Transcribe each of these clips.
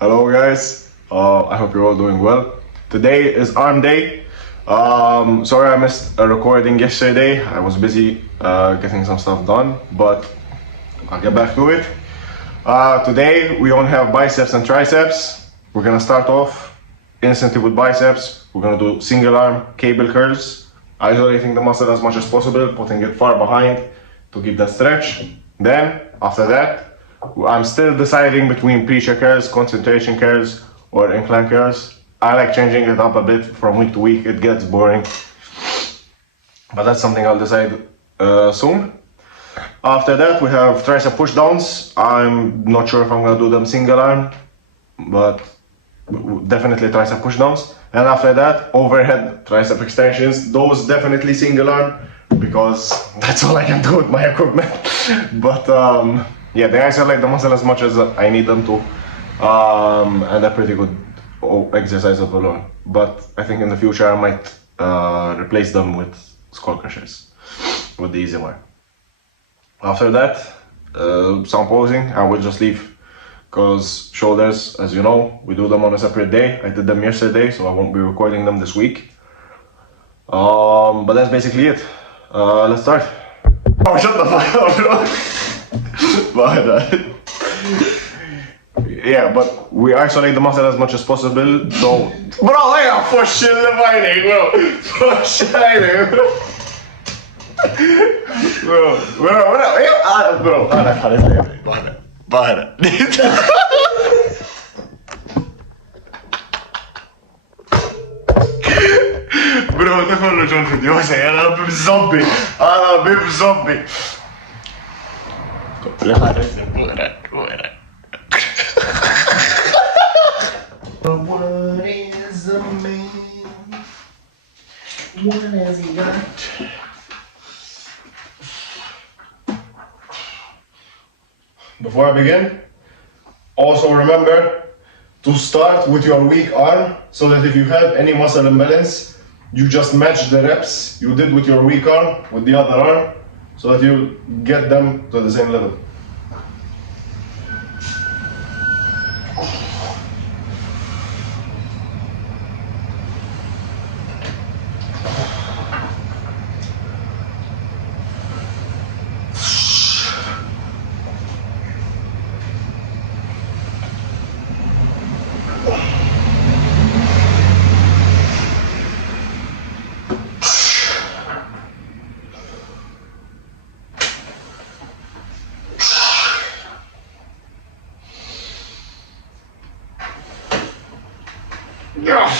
Hello guys, I hope you're all doing well. Today is arm day. Sorry I missed a recording yesterday. I was busy getting some stuff done, but I'll get back to it. Today we only have biceps and triceps. We're gonna start off instantly with biceps. We're gonna do single arm cable curls, isolating the muscle as much as possible, putting it far behind to keep that stretch. Then, after that, I'm still deciding between preacher curls, concentration curls, or incline curls. I like changing it up a bit from week to week. It gets boring, but that's something I'll decide soon. After that, we have tricep push downs. I'm not sure if I'm gonna do them single arm, but definitely tricep push downs. And after that, overhead tricep extensions. Those definitely single arm because that's all I can do with my equipment. But yeah, they isolate the muscle as much as I need them to, and they're pretty good exercise of alone. But I think in the future I might replace them with skull crushers, with the easy one. After that, some posing, I will just leave because shoulders, as you know, we do them on a separate day. I did them yesterday, so I won't be recording them this week. But that's basically it. Let's start. Oh, shut the fuck up, bro. But yeah, but we isolate the muscle as much as possible. So, bro, I got push in the fighting, bro. Push fighting, bro. Bro, برو تخرج من الفيديو انا بيب زومبي انا بيب زومبي What is a man? What has he got? Before I begin, also remember to start with your weak arm so that if you have any muscle imbalance, you just match the reps you did with your weak arm with the other arm so that you get them to the same level. Yeah.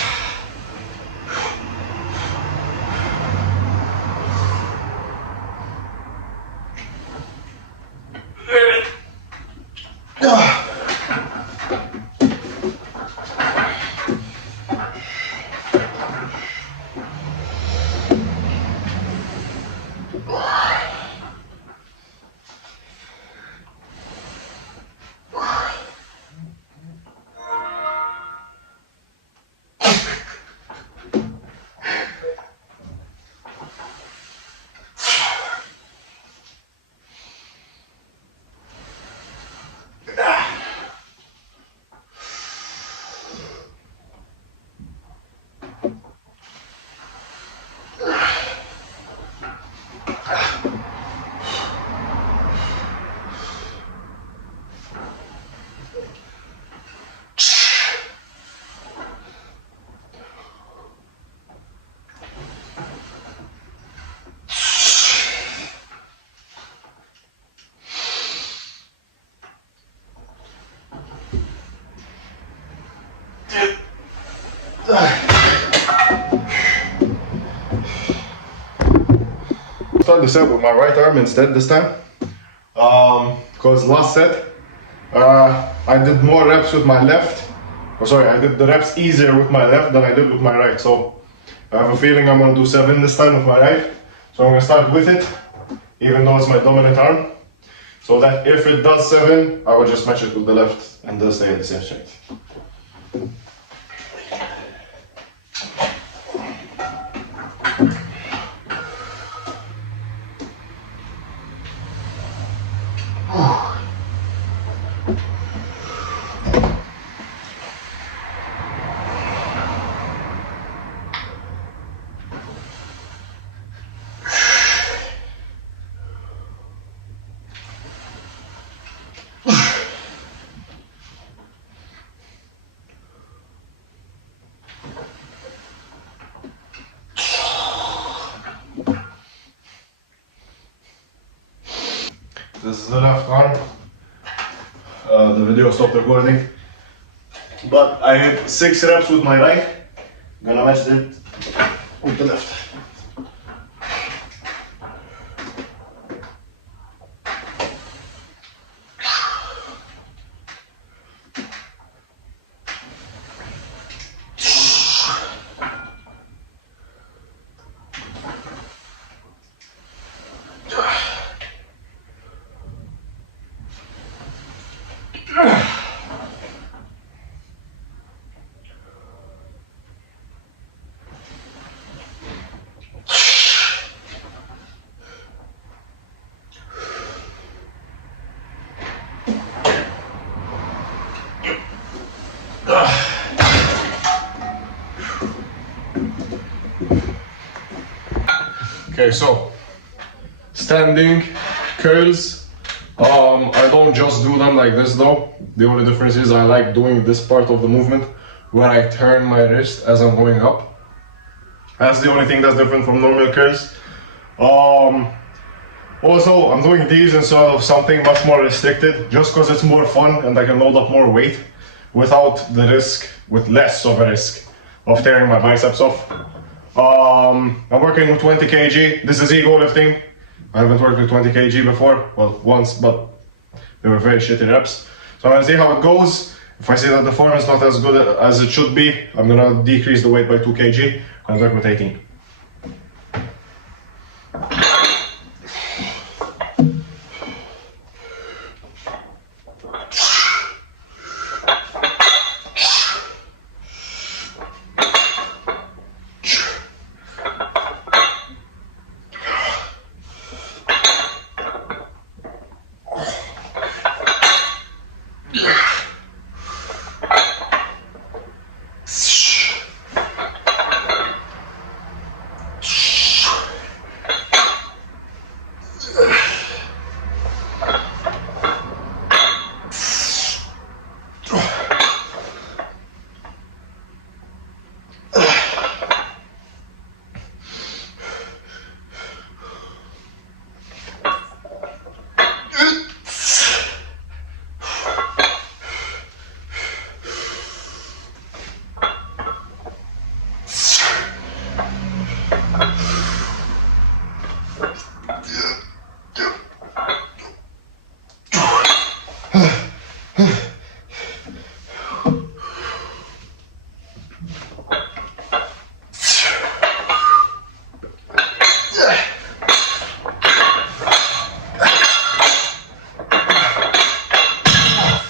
Start the set with my right arm instead this time, because last set I did more reps with my left, I did the reps easier with my left than I did with my right, so I have a feeling I'm going to do 7 this time with my right, so I'm going to start with it, even though it's my dominant arm, so that if it does 7, I will just match it with the left and they'll stay at the same strength. This is the left arm. The video stopped recording. But I hit 6 reps with my right. Gonna match it with the left. Okay, so standing curls. I don't just do them like this though. The only difference is I like doing this part of the movement where I turn my wrist as I'm going up. That's the only thing that's different from normal curls. Also, I'm doing these instead of something much more restricted, just because it's more fun and I can load up more weight without the risk, with less of a risk of tearing my biceps off. I'm working with 20 kg. This is ego lifting. I haven't worked with 20 kg before. Well, once, but they were very shitty reps. So I'm gonna see how it goes. If I see that the form is not as good as it should be, I'm gonna decrease the weight by 2 kg and work with 18.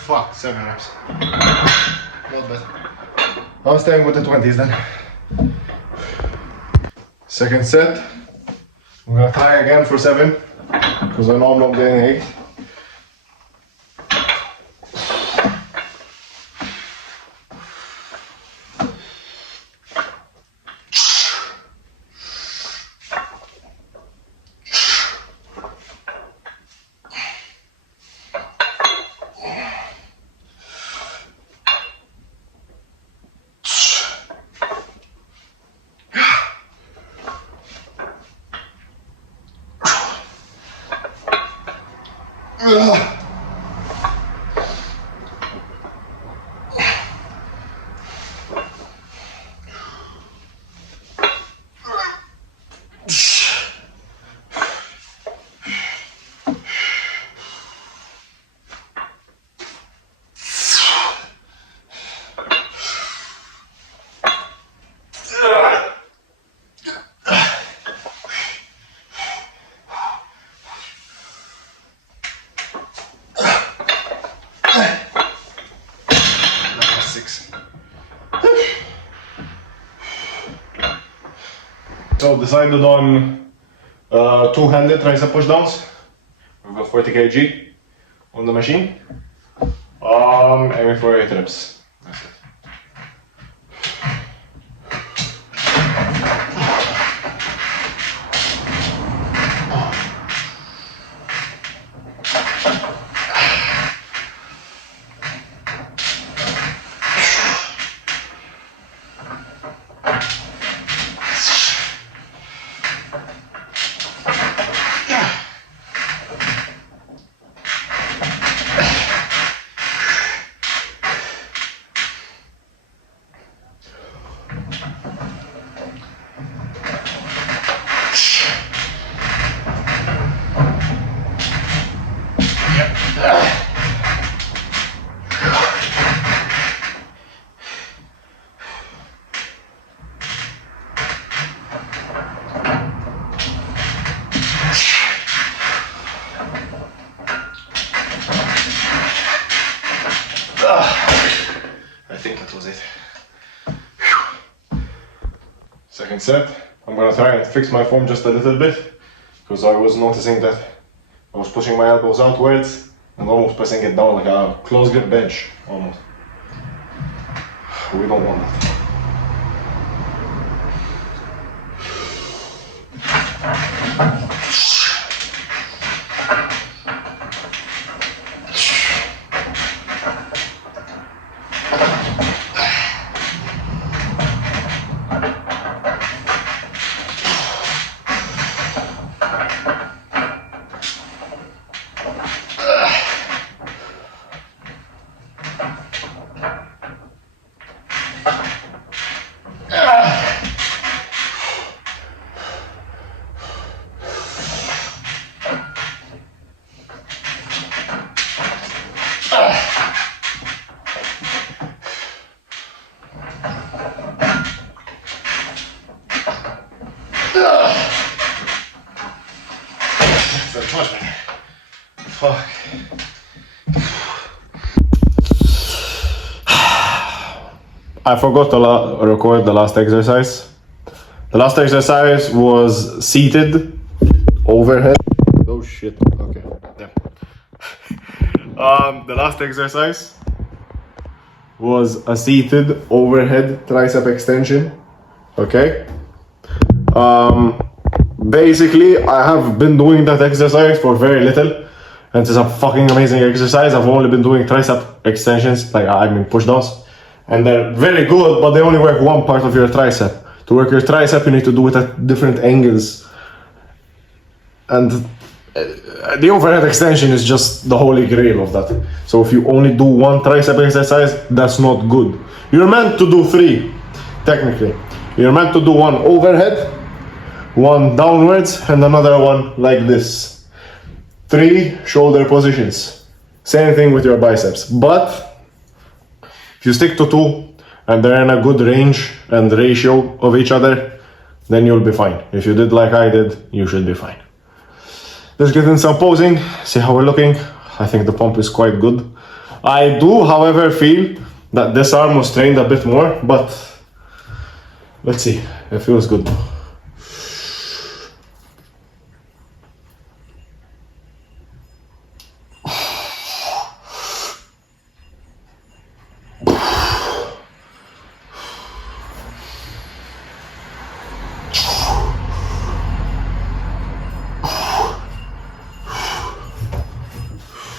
Fuck, 7 reps. Not bad. I'm staying with the 20s then. Second set. I'm gonna try again for 7, because I know I'm not getting 8. So decided on two-handed tricep pushdowns. We've got 40 kg on the machine. Aiming for 8 reps. That's it. think that was it. Whew. Second set. I'm gonna try and fix my form just a little bit, because I was noticing that I was pushing my elbows outwards and almost pressing it down like a close grip bench, almost. We don't want that. Fuck. I forgot to record the last exercise. The last exercise was seated overhead. Oh shit. Okay. Yeah. The last exercise was a seated overhead tricep extension. Okay. Basically, I have been doing that exercise for very little, and it's a fucking amazing exercise. I've only been doing tricep extensions, like I mean push downs, and they're very good, but they only work one part of your tricep. To work your tricep, you need to do it at different angles, and the overhead extension is just the holy grail of that. So if you only do one tricep exercise, that's not good. You're meant to do three, technically. You're meant to do one overhead, one downwards, and another one like this. 3 shoulder positions. Same thing with your biceps. But if you stick to 2 and they're in a good range and ratio of each other, then you'll be fine. If you did like I did, you should be fine. Let's get in some posing, see how we're looking. I think the pump is quite good. I do, however, feel that this arm was trained a bit more, but let's see. It feels good.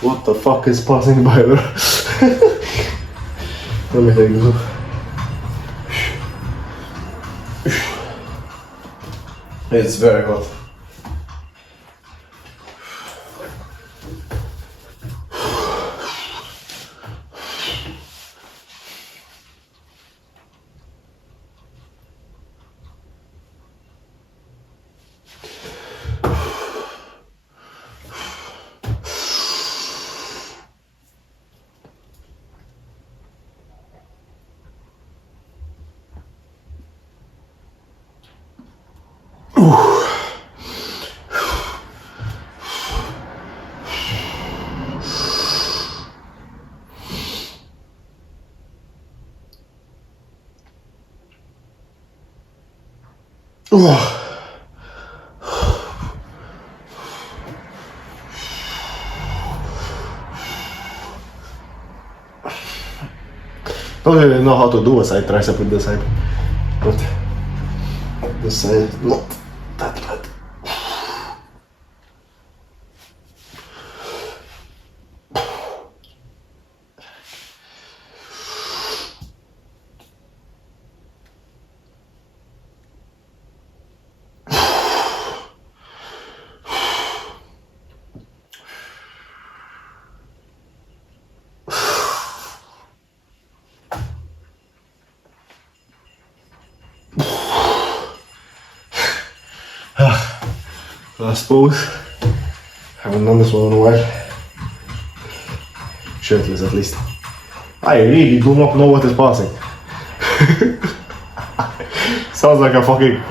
What the fuck is passing by there? Let me take this off. It's very hot. Don't really know how to do a side tricep with this side, but this side is not that bad. Last pose. Haven't done this one in a while. Shirtless at least. I really do not know what is passing. Sounds like a fucking...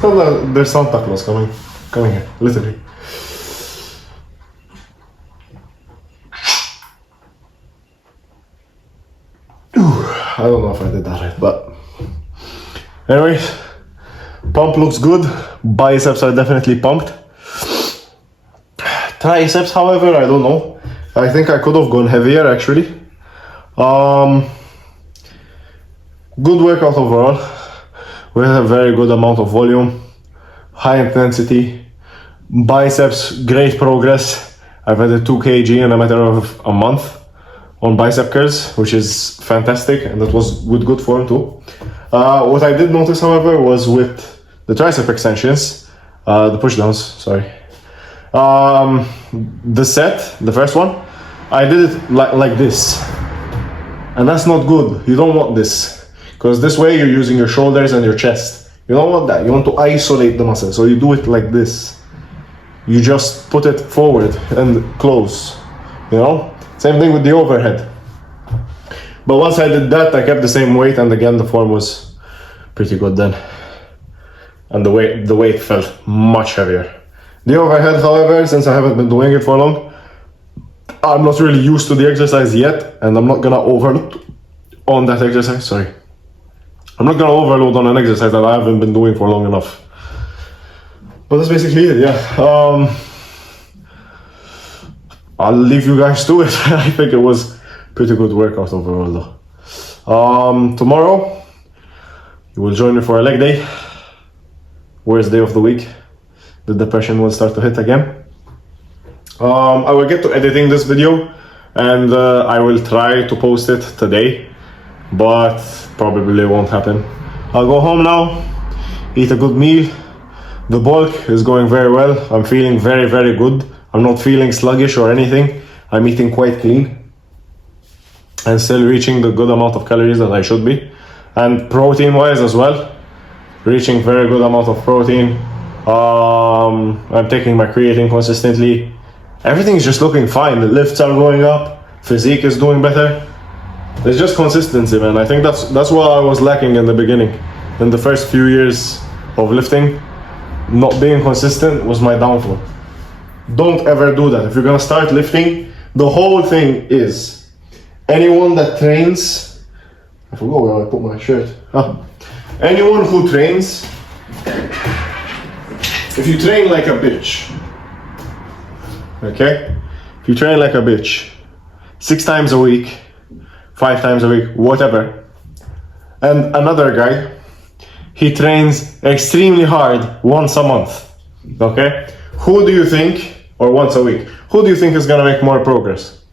Sounds like there's Santa Claus coming here, literally. Ooh. I don't know if I did that right, but anyways, pump looks good. Biceps are definitely pumped. Triceps, however, I don't know. I think I could have gone heavier actually. Good workout overall. We had a very good amount of volume, high intensity. Biceps, great progress. I've added 2 kg in a matter of a month on bicep curls, which is fantastic, and that was with good form too. What I did notice, however, was with the tricep extensions, the push downs, sorry. The set, the first one, I did it like this. And that's not good. You don't want this. Because this way you're using your shoulders and your chest. You don't want that. You want to isolate the muscle. So you do it like this. You just put it forward and close. You know? Same thing with the overhead. But once I did that, I kept the same weight, and again the form was pretty good then. And the weight felt much heavier. The overhead, however, since I haven't been doing it for long, I'm not really used to the exercise yet, and I'm not gonna overload on that exercise, sorry. I'm not gonna overload on an exercise that I haven't been doing for long enough. But that's basically it, yeah. I'll leave you guys to it. I think it was pretty good workout overall though. Tomorrow, you will join me for a leg day. Worst day of the week. The depression will start to hit again. I will get to editing this video, and I will try to post it today, but probably won't happen. I'll go home now, eat a good meal. The bulk is going very well. I'm feeling very, very good. I'm not feeling sluggish or anything. I'm eating quite clean and still reaching the good amount of calories that I should be. And protein wise as well, reaching very good amount of protein. I'm taking my creatine consistently. Everything is just looking fine. The lifts are going up, physique is doing better. It's just consistency, man. I think that's what I was lacking in the beginning. In the first few years of lifting, not being consistent was my downfall. Don't ever do that. If you're gonna start lifting, the whole thing is, anyone that trains, I forgot where I put my shirt. Anyone who trains, if you train like a bitch, okay? If you train like a bitch, 6 times a week, 5 times a week, whatever, and another guy, he trains extremely hard once a month, okay? Who do you think, or once a week, who do you think is gonna make more progress?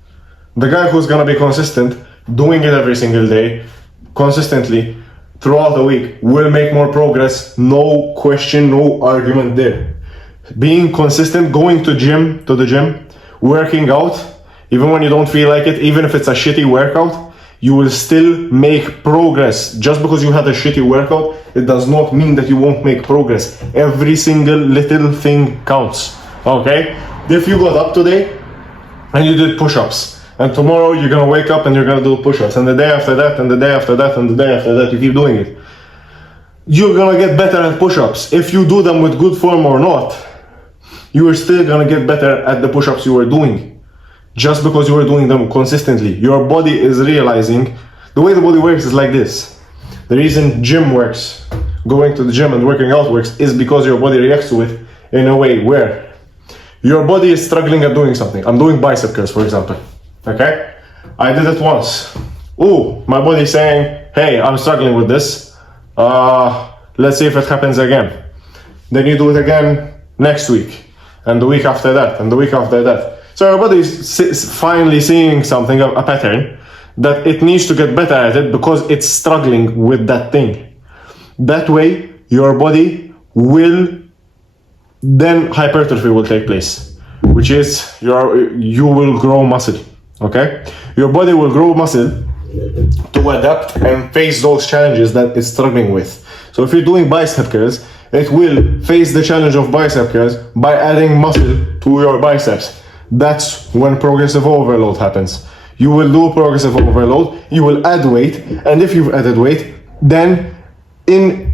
The guy who's gonna be consistent, doing it every single day, consistently, throughout the week, will make more progress, no question, no argument there. Being consistent, going to the gym, working out, even when you don't feel like it, even if it's a shitty workout, you will still make progress. Just because you had a shitty workout, it does not mean that you won't make progress. Every single little thing counts, okay? If you got up today and you did push-ups, and tomorrow you're gonna wake up and you're gonna do push-ups, and the day after that, and the day after that, and the day after that, you keep doing it, you're gonna get better at push-ups. If you do them with good form or not, you are still gonna get better at the push-ups you were doing. Just because you were doing them consistently. Your body is realizing, the way the body works is like this. The reason gym works, going to the gym and working out works, is because your body reacts to it in a way where your body is struggling at doing something. I'm doing bicep curls, for example, okay? I did it once. Ooh, my body's saying, hey, I'm struggling with this. Let's see if it happens again. Then you do it again next week, and the week after that, and the week after that. So your body is finally seeing something, a pattern, that it needs to get better at it because it's struggling with that thing. That way, your body will, then hypertrophy will take place, which is you will grow muscle, okay? Your body will grow muscle to adapt and face those challenges that it's struggling with. So if you're doing bicep curls, it will face the challenge of bicep curls by adding muscle to your biceps. That's when progressive overload happens. You will do progressive overload, you will add weight, and if you've added weight, then in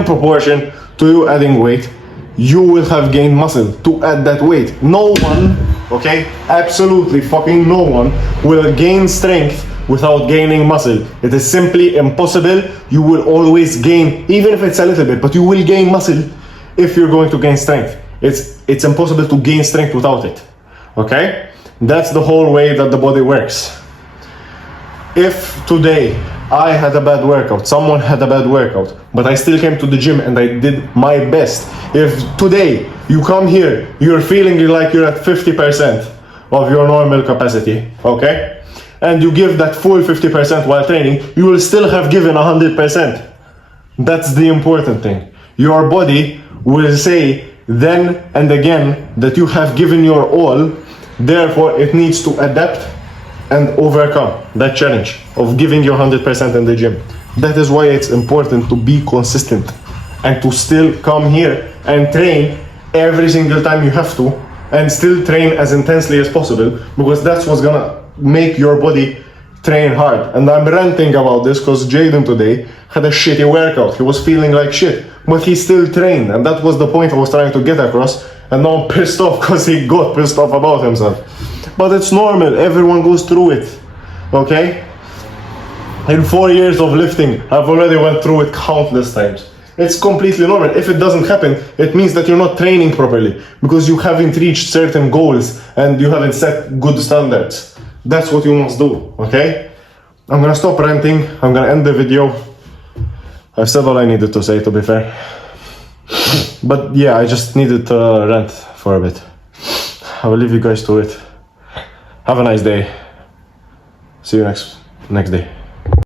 proportion to you adding weight, you will have gained muscle to add that weight. No one okay? Absolutely fucking no one will gain strength without gaining muscle. It is simply impossible. You will always gain, even if it's a little bit, but you will gain muscle if you're going to gain strength. It's impossible to gain strength without it, okay? That's the whole way that the body works. If today I had a bad workout, someone had a bad workout, but I still came to the gym and I did my best. If today you come here, you're feeling like you're at 50% of your normal capacity, okay? And you give that full 50% while training, you will still have given 100%. That's the important thing. Your body will say then and again that you have given your all, therefore it needs to adapt and overcome that challenge of giving your 100% in the gym. That is why it's important to be consistent and to still come here and train every single time you have to, and still train as intensely as possible, because that's what's gonna make your body train hard. And I'm ranting about this because Jaden today had a shitty workout. He was feeling like shit, but he still trained, and that was the point I was trying to get across. And now I'm pissed off because he got pissed off about himself. But it's normal, everyone goes through it, okay? In 4 years of lifting, I've already went through it countless times. It's completely normal. If it doesn't happen, it means that you're not training properly, because you haven't reached certain goals and you haven't set good standards. That's what you must do, okay? I'm gonna stop ranting, I'm gonna end the video. I've said all I needed to say, to be fair. But yeah, I just needed to rant for a bit. I will leave you guys to it. Have a nice day. See you next day.